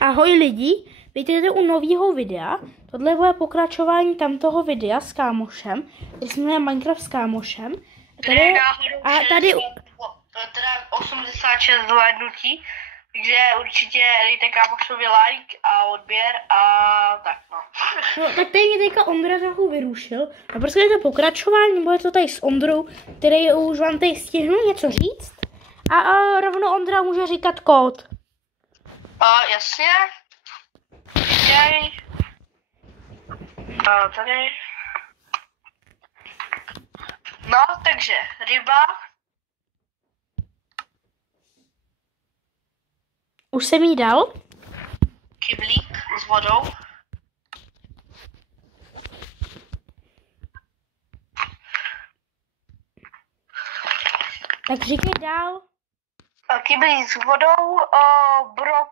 Ahoj lidi, vítejte u nového videa. Tohle bude pokračování tamtoho videa s kámošem. Jsme Minecraft s kámošem. Tady teda 86 zvládnutí, takže určitě dejte kámošovi like a odběr a tak no. No tak tady mě teďka Ondra trochu vyrušil. A prostě je to pokračování, bude to tady s Ondrou, který už vám tady stihnu něco říct. A rovnou Ondra může říkat kód. Jasně. Jej. Tady. No, takže ryba. Už jsem jí dal. Kyblík s vodou. Tak říkej dál. Kyblík s vodou, brok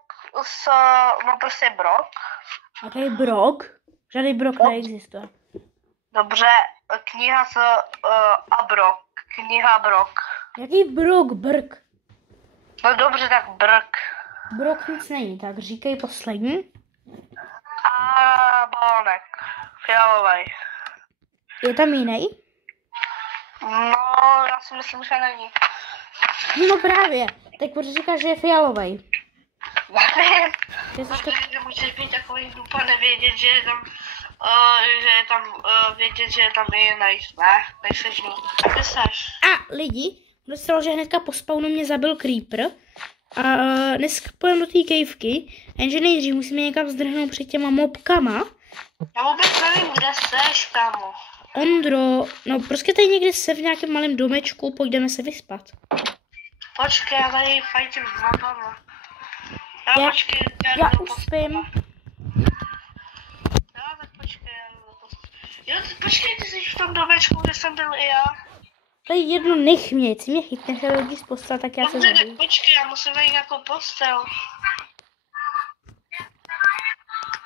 no prostě brok. A tady brok? Žádný brok neexistuje. Dobře, kniha a brok. Kniha brok. Jaký brok? Brk. No dobře, tak brk. Brok nic není, tak říkej poslední. A balonek. Fialový. Je tam jiný? No, já si myslím, že není. No právě, tak proč říkáš, že je fialový? Nevím. To... Nemůžeš být takový hlup a nevědět, že je tam, vědět, že je tam jiný. Ne, nejseš no. A ty seš. A lidi, dostal, že hnedka po spawnu mě zabil creeper. A dneska půjdeme do té caveky, jenže nejdřív musíme někam zdrhnout před těma mobkama. Já vůbec nevím, kde seš, kámo. Ondro, no prostě tady někde se v nějakém malém domečku, pojďme se vyspat. Počkej, já tady fajtím s mobama. Já uspím. No, tak počkej, jo, počkej, ty jsi v tom domečku, kde jsem byl i já. To je jedno, nech mě, jestli mě chytneš a lidi z postel, tak já se zabiju. Počkej, já musím najít nějakou postel.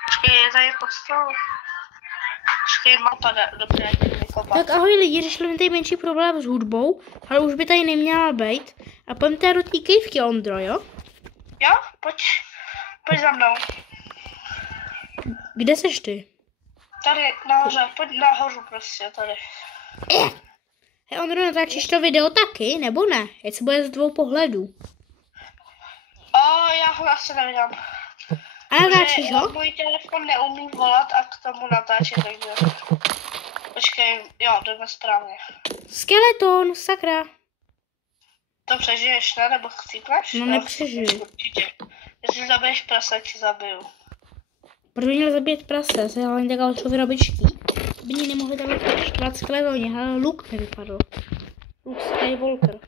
Počkej, je tady postel. Počkej, mapa, dobře, já tě vykopat. Tak ahoj lidi, řešili mi tady menší problém s hudbou, ale už by tady neměla být. A pojďme teda do té kejvky, Ondro, jo? Jo, pojď za mnou. Kde seš ty? Tady nahoře, pojď nahoru prostě, tady. Hej Ondro, natáčíš to video taky, nebo ne? Ať se bude z dvou pohledů. Já ho asi nevydám. A natáčíš ho? Můj telefon neumí volat a k tomu natáčet, takže... Počkej, jo, jdeme správně. Skeleton, sakra. To přežiješ, ne? Nebo chcípneš? No nepřežiju. Určitě. Jestli zabiješ prase, ti zabiju. Proč by měl zabít prase? Já se hlavně takhle třeba vyrobit štít. By mě nemohli tam štvat skeletoně, ale Luke nevypadl. Luke Skywalker.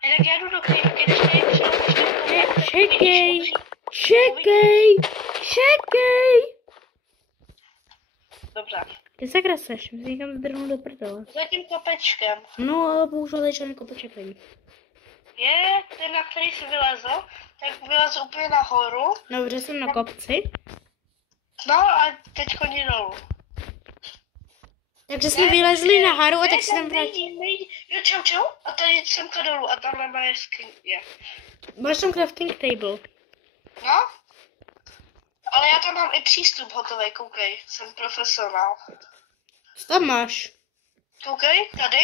Tak já jdu do klívky, když nejde Čekej! Dobře. Ty sakra seš, musím někam zdrhnout do prdele. Za tím kopečkem. No, ale bohužel tady žádný kopeček není. Je, ten, na který jsi vylezl, tak vylez úplně nahoru. Dobře, jsem na kopci. No a teď chodí dolů. Takže jsme vylezli nahoru a tak se tam vrátili. Jo, čau. A tady jsem to dolů a tamhle má je. Máš tam crafting table. No. Ale já tam mám i přístup hotový, koukej. Jsem profesionál. Co tam máš? Koukej, tady.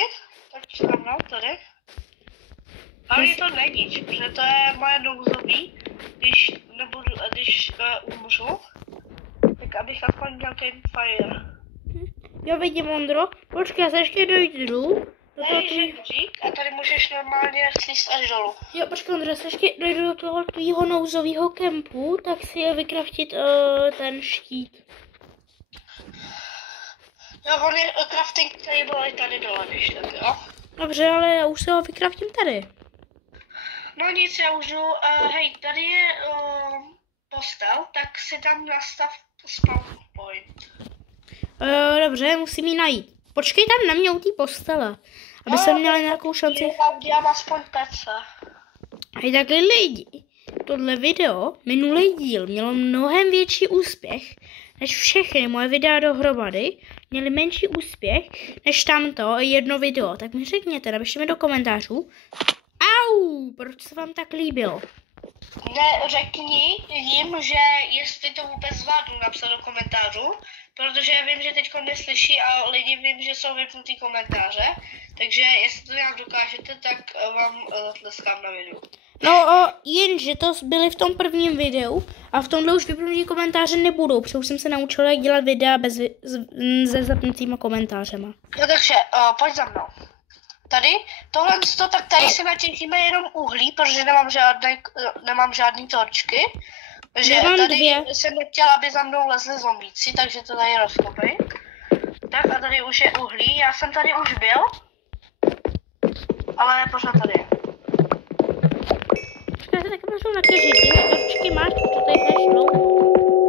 Tak tam, no, tady. Ale je to není, protože to je moje nouzový, když umřu, tak abych aspoň měl campfire. Jo, vidím, Ondro. Počkej, já se ještě dojdu. Tady je žebřík a tady můžeš normálně slíst až dolů. Jo, počkej, Ondro, já se ještě dojdu do toho tvýho nouzového kempu, tak si je vykraftit ten štít. Jo, on je crafting table tady dole, když tak, jo. Dobře, ale já už se ho vykraftím tady. No nic, já už jdu, hej, tady je postel, tak si tam nastav spawn point. Dobře, musím ji najít. Počkej tam na mě u té postele, aby jsem měla nějakou šanci. Já mám aspoň pece. Hej, takhle lidi, tohle video, minulý díl, mělo mnohem větší úspěch, než všechny moje videa dohromady. Měli menší úspěch, než tamto jedno video. Tak mi řekněte, napište mi do komentářů. Au, proč se vám tak líbilo. Ne, řekni jim, že jestli to vůbec zvládnu napsat do komentářů, protože já vím, že teď neslyší a lidi vím, že jsou vypnutý komentáře, takže jestli to nějak dokážete, tak vám tleskám na videu. No, jenže to byly v tom prvním videu a v tomhle už vypnutý komentáře nebudou, protože už jsem se naučila, jak dělat videa se zapnutýma komentářema. No takže, pojď za mnou. Tady, tak tady si natěžíme jenom uhlí, protože nemám žádný torčky. Takže tady jsem nechtěla, aby za mnou lezli zombíci, takže to tady rozkopej. Tak a tady už je uhlí, já jsem tady už byl, ale pořád tady je. Počkej, já se taky můžu natěžit, ty torčky máš, to tady nešlo.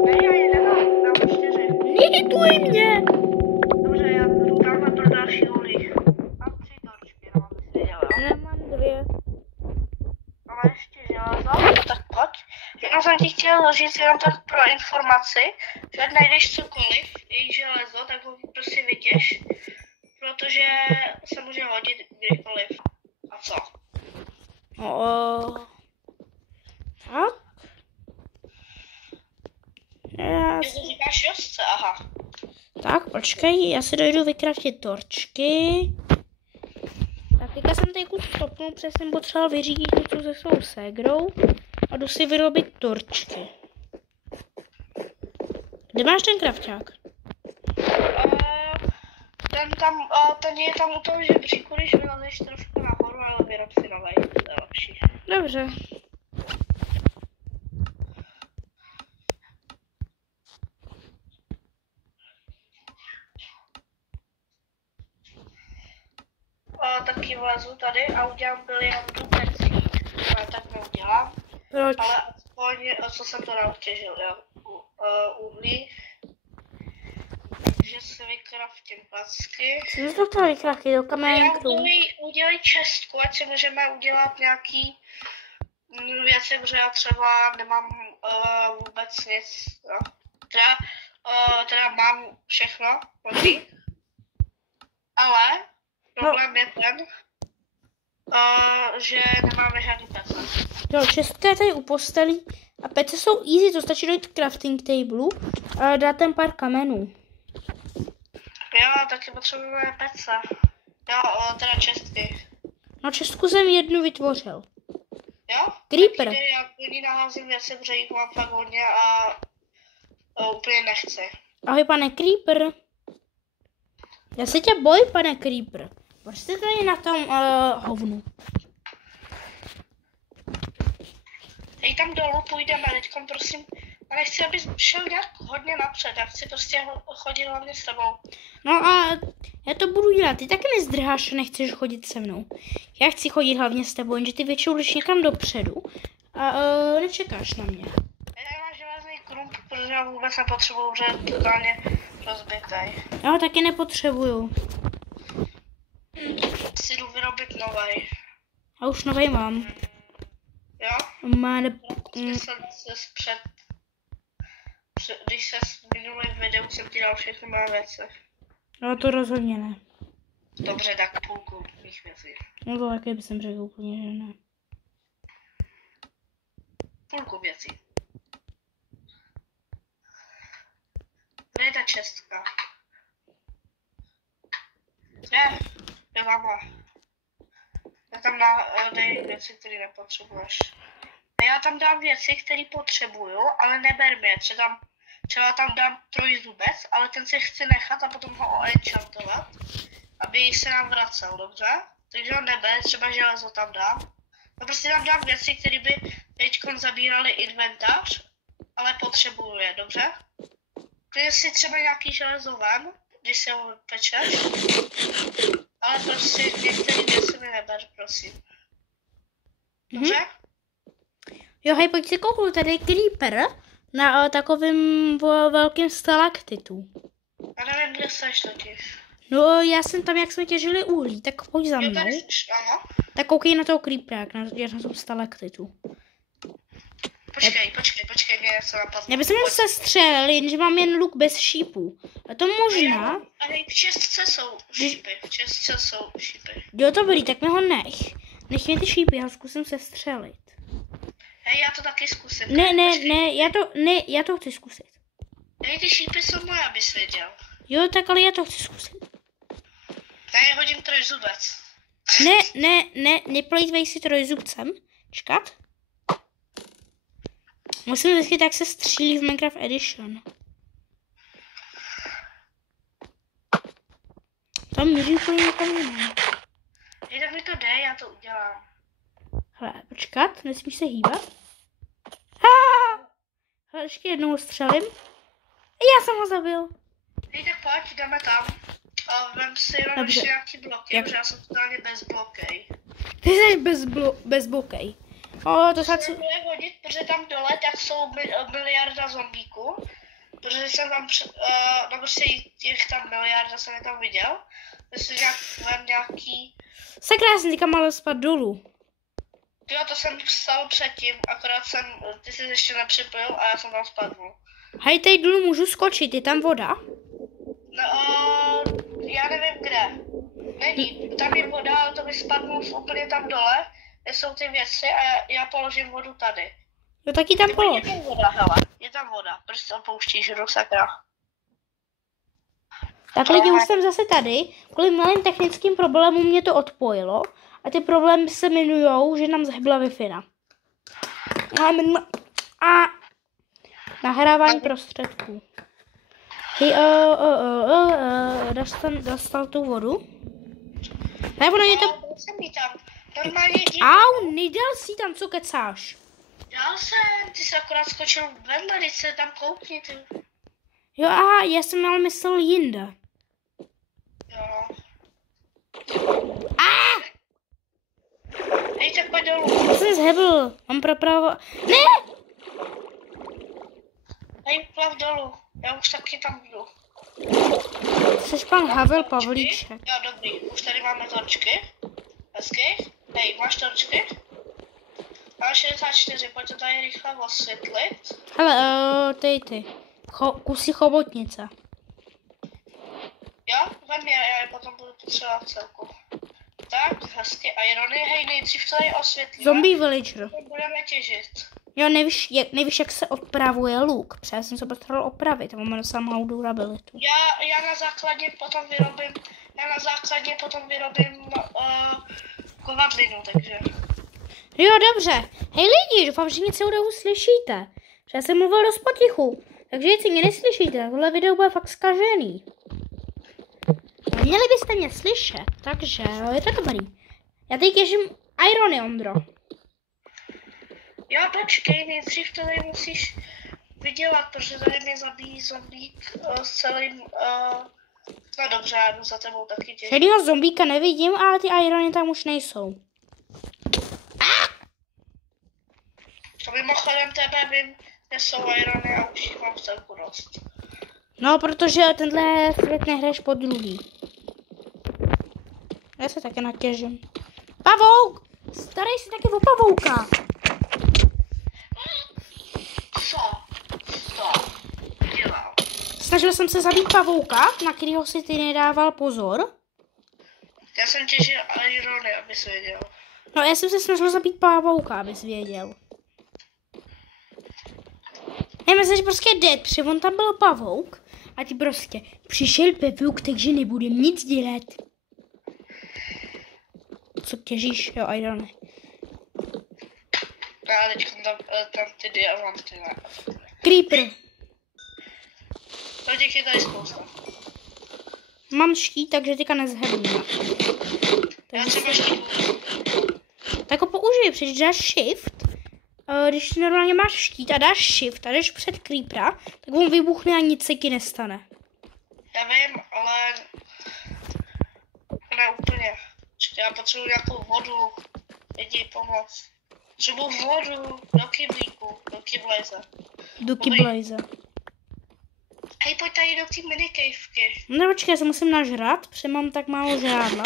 Ne, já je nemám, mám 4. Nehituj mě! Dobře, já jdu tam na to další uhlí. Mám 3 torčky, no aby si věděla. Nemám 2. Máme ještě železo, tak pojď. Jenom jsem ti chtěl říct jenom tak pro informaci, že ať najdeš cokoliv, i železo, tak ho prostě vytěž, protože se může hodit kdykoliv. A co? Tak? Ty to říkáš Josce, aha. Tak, počkej, já si dojdu vykraftit torčky. Tak teďka jsem tady kus stopnul, protože jsem potřeboval vyřídit něco se svou ségrou a jdu si vyrobit torčky. Kde máš ten krafťák? Ten je tam u toho žebříku, když vylezeš trošku nahoru, ale vyrob si novej, to je lepší. Dobře. Taky vlezu tady a udělám biliardu pecík, ale tak neudělám. Proč? Ale aspoň, co jsem to nautěžil, jo, uhlí. Takže si vykraftím placky. Jsem to chtěla vykraftit do kamenků. Udělej čestku, ať si můžeme udělat nějaký věci, protože já třeba nemám vůbec nic, no. Teda mám všechno, hodí. Ale problém je ten, že nemáme žádný pece. Jo, čestka je tady u postelí a pece jsou easy, to stačí dojít k crafting table a dát tam pár kamenů. Jo, taky potřebujeme pece. Jo, teda čestky. No čestku jsem jednu vytvořil. Jo? Creeper. Já plně naházím věci, protože jich mám fakt hodně a úplně nechci. Ahoj, pane Creeper. Já se tě bojím, pane Creeper. Proč jste tady na tom hovnu? Teď tam dolů půjdeme, teďkom prosím. A nechci, abys šel nějak hodně napřed, já chci prostě chodit hlavně s tebou. No a já to budu dělat, ty taky nezdrháš a nechceš chodit se mnou. Já chci chodit hlavně s tebou, jenže ty většinou jdeš někam dopředu a nečekáš na mě. Já nemám železný krump, protože já vůbec nepotřebuju, protože je totálně rozbitej. Já ho taky nepotřebuju. Si jdu vyrobit novej. A už novej mám. Jo? Když se v minulém videu jsem ti dal všechny mé věci. No to rozhodně ne. Dobře, tak půlku mých věcí. No to taky bych řekl úplně, že ne. Půlku věcí. Kde je ta čestka? Je mama. Já tam dej věci, které nepotřebuješ. Já tam dám věci, které potřebuju, ale neber mě. Třeba tam dám trojzubec, ale ten si chci nechat a potom ho enchantovat, aby se nám vracel, dobře? Takže ho neber, třeba železo tam dám. No prostě tam dám věci, které by teďkon zabíraly inventář, ale potřebuju je, dobře? Když si třeba nějaký železo vem, když se ho pečeš, ale prostě některé věci mi neber, prosím. Dobře? Jo, hej, pojď si kouknout, tady je Creeper na takovém velkém stalaktitu. Já nevím, kde seš totiž. No, já jsem tam, jak jsme těžili uhlí, tak pojď za mnou. Tak koukej na toho Creepera, na tom stalaktitu. Počkej, mě něco napadlo. Já bych se střelil, jenže mám jen luk bez šípů. A to možná... Ale v čestce jsou šípy. Jo, to dobrý, tak mi ho nech. Nech mi ty šípy, já zkusím se střelit. Hej, já to taky zkusím. Já to chci zkusit. Hej, ty šípy jsou moje, abys věděl. Jo, tak ale já to chci zkusit. Já je hodím trojzubec. Neplejtvej si trojzubcem. Čekat. Musím zjistit, jak se střílí v Minecraft Edition. Tam míří úplně někam jinam. Hej, tak mi to jde, já to udělám. Hele, počkat, nesmíš se hýbat. Hele, ještě jednou střelím. Já jsem ho zabil. Hej, tak pojď, jdeme tam. A vem si jenom ještě nějaký bloky, protože já jsem totálně bez blokej. Ty jsi bez blokej. O, to se bude hodit, protože tam dole tak jsou miliarda zombíků. Protože jsem tam, no prostě těch tam miliarda jsem je tam viděl. Myslím, že vem nějaký... Sakra, já jsem teďka mal spát dolů. Jo, to jsem vstal předtím, akorát ty jsi ještě nepřipojil a já jsem tam spadl. Hej, tady dolů můžu skočit, je tam voda? No, já nevím kde. Není, tam je voda, ale to by spadnul úplně tam dole, kde jsou ty věci a já položím vodu tady. Jo, taky tam polož. Je tam voda, hele, je tam voda, proč to opouštíš, hru, sakra. Tak lidi, už jsem zase tady, kvůli malým technickým problémům mě to odpojilo a ty problémy se jmenujou, že nám zhybla Wi-Fi. A nahrávání prostředků. Hej, dostal tu vodu? Ne, ono je to... Au, nedal si tam, co kecáš? Dal jsem, ty jsi akorát skočil vedle, když se tam koukni, ty. Jo, aha, já jsem ale myslel jinde. Jo. Hej, tak pojď dolů. Já jsem zhebl, mám propravo... Ne! Hej, plav dolů, já už taky tam jdu. Jsi pan Havel Pavlíček. Jo, dobrý, už tady máme torčky. Hezky. Hej, máš torčky? Mám 64, pojď to tady rychle osvětlit. Hele, ty. Kusy chobotnice. Jo, vem já je potom budu potřebovat v celku. Tak, hezky, irony, hej, nejdřív to tady osvětlíme. Zombie villager. Budeme těžit. Jo, nevíš, jak se opravuje luk. Protože já jsem se potřeboval opravit, a mám somehow durability. Já na základě potom vyrobím kovadlinu, takže. Jo, dobře. Hej lidi, doufám, že mě celou dobu slyšíte. Já jsem mluvil dost potichu. Takže jestli mě neslyšíte, tohle video bude fakt zkažený. Měli byste mě slyšet, takže je to dobrý. Já teď těžím irony, Ondro. Jo, počkej, nejdřív to tady musíš vydělat, protože tady mě zabíjí zombík s celým, no dobře, já jdu za tebou taky těžit. Jedného zombíka nevidím, ale ty irony tam už nejsou. To mimochodem tebe vím, kde jsou irony a už jich mám v celku dost. No, protože tenhle svět nehraješ po druhý. Já se taky natěžím. Pavouk! Starej si taky o pavouka. Co dělal? Snažil jsem se zabít pavouka, na kterého si ty nedával pozor. Já jsem těžil irony, abys věděl. No, já jsem se snažil zabít pavouka, abys věděl. Nemyslím, že prostě dead, protože on tam byl pavouk a ty prostě přišel pavouk, takže nebudem nic dělat. Co těžíš? Jo, irony. Já teď tam ty diamanty, ne. Creeper. No těch je tady spousta. Mám štít, takže teďka nezhebnu. Já třeba štít. Tak ho použij, protože dáš shift. Když normálně máš štít a dáš shift a jdeš před creepera, tak on vybuchne a nic se ti nestane. Já vím, ale ne úplně. Já potřebuji nějakou vodu. Jdi pomoct. Potřebuji vodu do kyblíku, do kyblaze. Do kyblaze. Hej, pojď tady do té minikejvky. No počkej, já se musím nažrat, protože mám tak málo žrádla.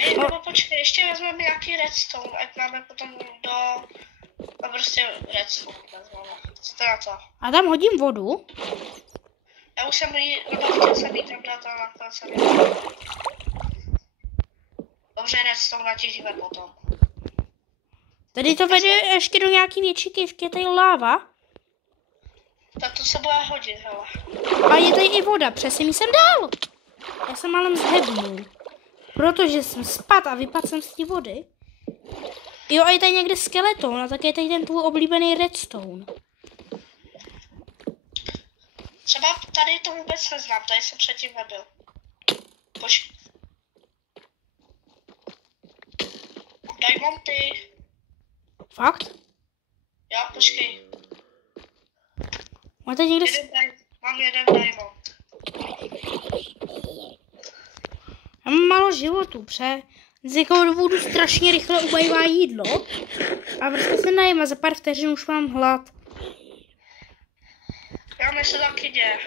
Hej, nebo počkej, ještě vezmeme nějaký redstone, ať máme potom do... No prostě redstone vezmeme. Co to na to? A tam hodím vodu. Já už jsem jí, nebo chtěl jsem jí tam dát, ale nakonec jsem jí. Dobře, redstone natěžíme potom. Tady to vede ještě do nějaký větší kivky, tady láva. Tak to se bude hodit, hele. A je tady i voda, přesně mi jsem dal. Já jsem málem zhebnul. Protože jsem spadl a vypadl jsem z té vody. Jo, a je tady někde skeleton a také tady ten tvůj oblíbený redstone. Třeba tady to vůbec neznám, tady jsem předtím nebyl. Diamonty. Fakt? Jo, počkej. Máte někde... Mám jeden diamond. Já mám málo životů, z jakého důvodu strašně rychle ubývá jídlo. A prostě se najím a za pár vteřin už mám hlad. Já mi se taky děje.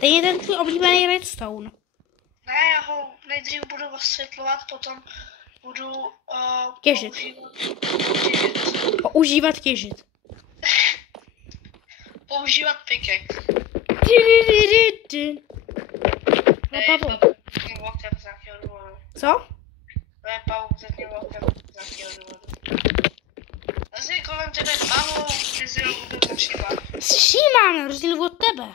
Teď je ten tvůj oblíbený redstone. Ne, já ho nejdřív budu osvětlovat, potom budu těžit. Používat těžit. Používat pickaxe. Co? To je pavouk ze nějakého důvodu. Zase kolem tebe pavouk, ty si ho vůbec nevšímat. Všímám, na rozdíl od tebe.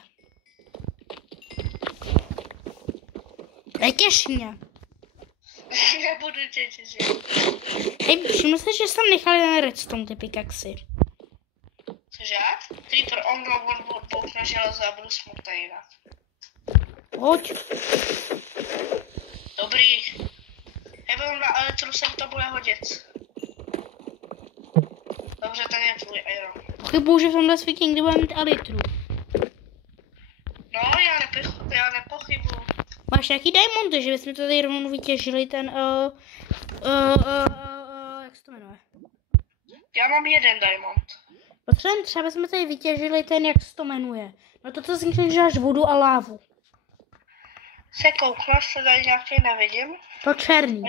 Netěš mě. Nebudu tě těžit. Hej, všiml jsi, že jsi tam nechali ten redstone, ty pikaxy. Cože? Creeper, on bouchne železo a budu smutný jinak. Pojď. Dobrý. Hebel na elektru se to bude hodit. Dobře, tak je tvůj iron. Pochybuju, že v tomhle světě někdy budeme mít elektru. No, já nepochybuju. Máš nějaký diamondy, že bychom to tady rovnou vytěžili ten, jak se to jmenuje? Já mám jeden diamond. Potřebujeme třeba jsme tady vytěžili ten, jak se to jmenuje. No to, co vznikne, že máš vodu a lávu. Se koukneš, se tady nějaký nevidím. To černý.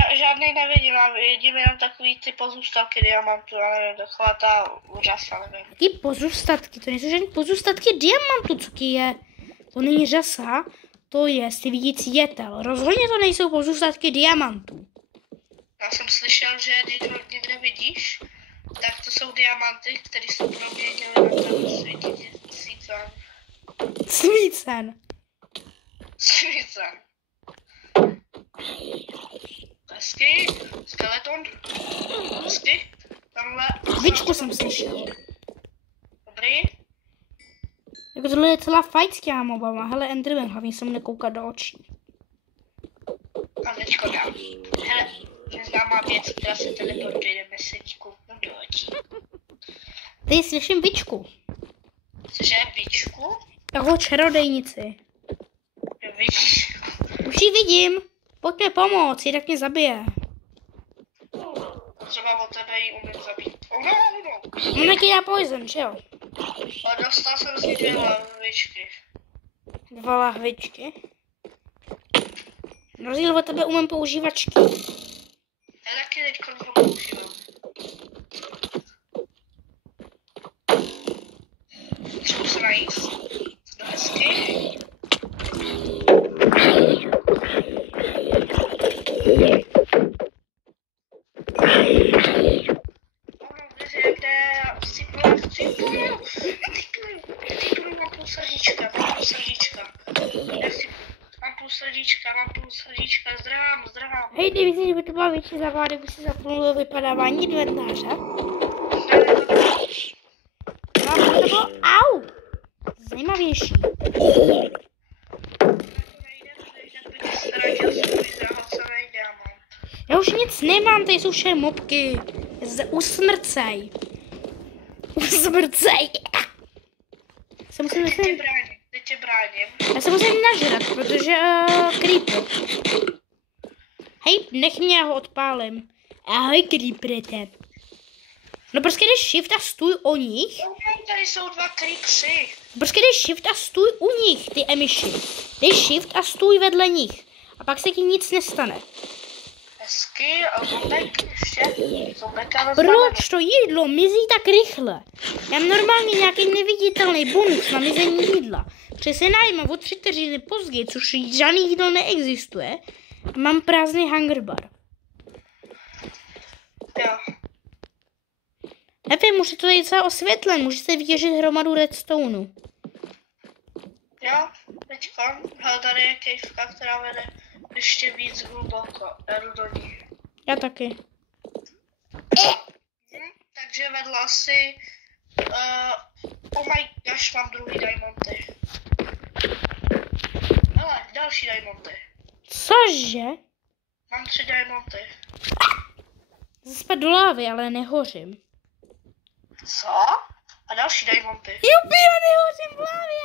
Já žádný nevidím, já vidím jenom takový ty pozůstatky diamantů, já nevím, taková ta řasa, nevím. Jaký pozůstatky? To nejsou žádný pozůstatky diamantu, co ti je? To není řasa, to je vidící jetel. Rozhodně to nejsou pozůstatky diamantů. Já jsem slyšel, že když ho někde vidíš, tak to jsou diamanty, které se proměnily na ten svícen. Svícen. Svícen. Hezky, skeleton. Hezky, tamhle. Vičku jsem slyšel. Dobrý. Jako tohle je celá fight s těma mobama. Hele, Enderman, hlavně se mu nekoukat do očí. A teďko dám. Hele, neznámá věc, která se teleportuje, jdeme se ti kouknout do očí. Tady slyším Vičku. Cože, Vičku? Jako čarodejnici. Vičku. Už ji vidím. Pojďme pomoct, jinak mě zabije. Třeba od tebe ji umím zabít. On taky dá poison, že jo? A dostal jsem z ní 2 lahvičky. 2 lahvičky? Na rozdíl od tebe umím používat šky. Já taky teďko ho používám. Chci se najíst. To hezky. Mám půl srdíčka. Mám půl srdíčka, zdrám. Hej, kdyby si to byla větší zavády, by si zapnul do vypadávání inventáře. No, to bylo au! Zajímavější. Já už nic nemám, tady jsou vše mobky. Usmrcej. Usmrcej. Teď tě bráním. Já se musím nažrat, protože creeper. Hej, nech mě, já ho odpálím. Ahoj, creeperete. No prostě jdeš shift a stůj u nich. Tady jsou 2 creepsy. Prostě jdeš shift a stůj u nich, ty emission. Jdeš shift a stůj vedle nich. A pak se ti nic nestane. Hezky, a zombek ještě. Proč to jídlo mizí tak rychle? Já mám normálně nějaký neviditelný bonus na mizení jídla. Přesně najím o 3 vteřiny později, což žádný jídlo neexistuje, A mám prázdný hunger bar. Jo. Nevím, už je to tady celé osvětlen, může se vytěžit hromadu redstoneu. Jo, teďka. Hele, tady je kejvka, která vede ještě víc hluboko. Já jdu do ní. Já taky. Takže vedla asi... oh my gosh, mám druhý diamonty. Hele, další diamonty. Cože? Mám 3 diamonty. Zase do lávy, ale nehořím. Co? A další diamonty. Jupi, já nehořím v lávě.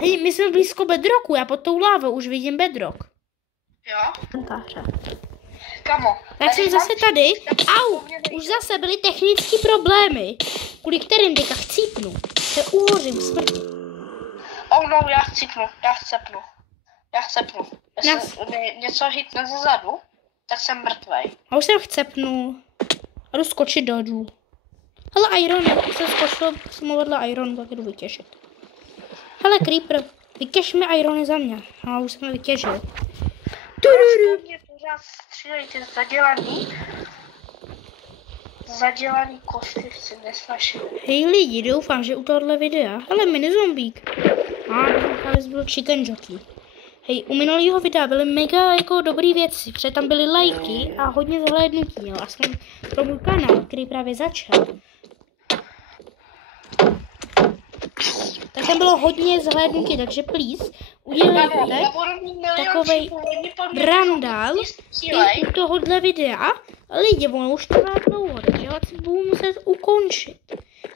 Hej, my jsme blízko bedrocku, já pod tou lávou už vidím bedrock. Jo? Káře. Kamo. Tak jsem zase tady. Au, už zase byly technické problémy, kvůli kterým teďka chcípnu. Se uhořím smrti. Oh no, já chcípnu, já chcepnu. Jestli mi něco hitne ze zadu, tak jsem mrtvej. A už jsem chcepnul. A jdu skočit dolů. Hele, Iron, jak jsem skočil, jsem mu vedle Iron, tak jdu vytěžit. Hele, Creeper, vytěž mi Irony za mě. A už jsem je vytěžil. Mě pořád střílejí ty zadělaný kostky, si nesnaším. Hej lidi, doufám, že u tohohle videa. Hele, mini zombík. A byl chicken jockey. Hej, u minulého videa byly mega jako dobrý věci, protože tam byly lajky a hodně zhlédnutí, jo. Aspoň pro můj kanál, který právě začal. Tak tam bylo hodně zhlédnutí, takže please, udělejte takovej randál i u tohohle videa. Lidi, ono už to má dlouho, takže já si budu muset ukončit.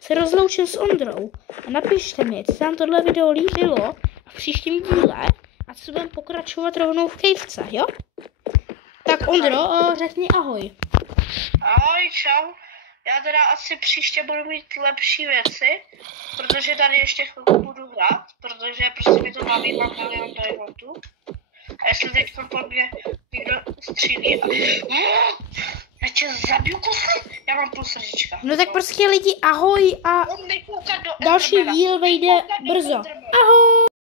Se rozloučím s Ondrou a napište mi, jestli se vám tohle video líbilo a v příštím díle a co budeme pokračovat rovnou v kejvce, jo? Tak Ondro, řekni ahoj. Ahoj, čau. Já teda asi příště budu mít lepší věci, protože tady ještě chvilku budu hrát, protože prostě mi to baví, mám milion diamondů. A jestli teď po mě někdo střílí a... Já tě zabiju, kusy. Já mám půl srdíčka. No tak prostě lidi, ahoj a další díl vejde brzo. Ahoj!